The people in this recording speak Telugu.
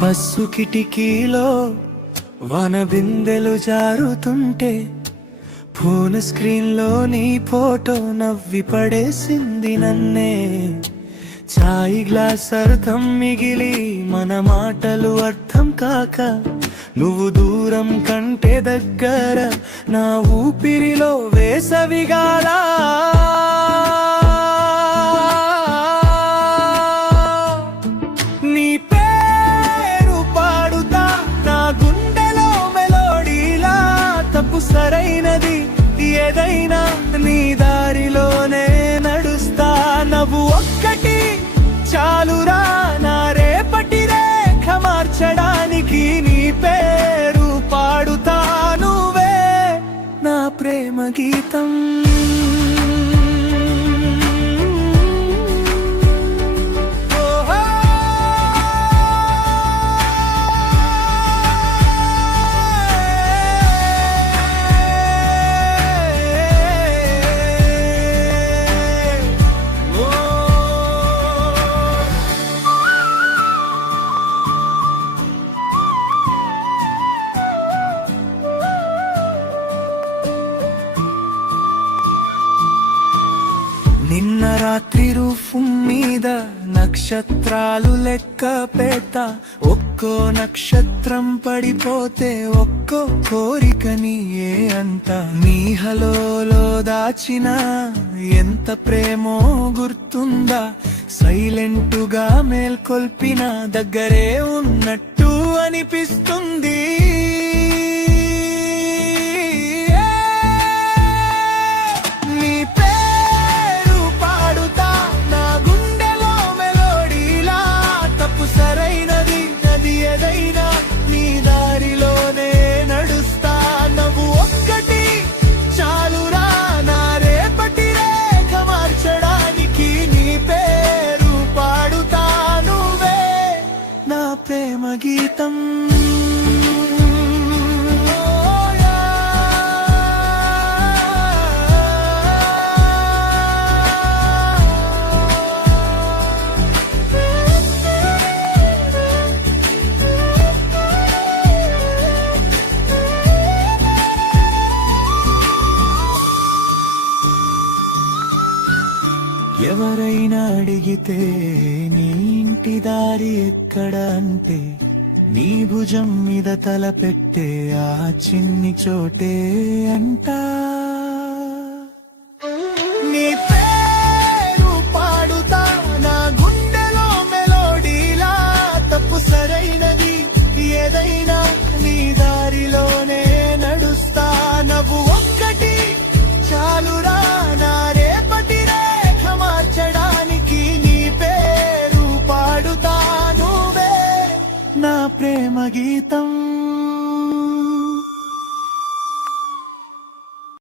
బస్సు కిటికీలో వన బిందెలు జారుతుంటే ఫోన్ స్క్రీన్లో నీ ఫోటో నవ్వి పడేసింది నన్నే. చాయ్ గ్లాస్ అర్థం మిగిలి మన మాటలు అర్థం కాక నువ్వు దూరం కంటే దగ్గర నా ఊపిరిలో వేసవిగాలా. నీ పేరు పాడుతా నా గుండెలో మెలోడీలా. తప్పు సరైనది ఏదైనా నీ దారిలోనే నడుస్తా. నవ్వు ఒక్కటి చాలురా నా రేపటి రేఖ మార్చడానికి. నీ పేరు పాడుతా నువ్వే నా ప్రేమ గీతం. నిన్న రాత్రి రూఫు మీద నక్షత్రాలు లెక్క పెడతా. ఒక్కో నక్షత్రం పడిపోతే ఒక్కో కోరిక నీయే అంట. నీ హలోలో దాచిన ఎంత ప్రేమో గుర్తుందా. సైలెంటుగా మేల్కొల్పిన దగ్గరే ఉన్నట్టు అనిపిస్తుంది. ప్రేమ గీతం. ఎవరైనా అడిగితే నీ ఇంటి దారి ఎక్కడ అంటే నీ భుజం మీద తల పెట్టే ఆ చిన్ని చోటే అంటా. నీ పేరు పాడుతా నా గుండెలో మెలోడీలా. తప్పు సరైనది ఏదైనా నీ దారిలోనే నడుస్తా. నవ్వు ఒక్కటి చాలురా నా రేపటి రేఖ మార్చడానికి. నీ పేరు పాడుతా నువ్వే నా ప్రేమ గీతం.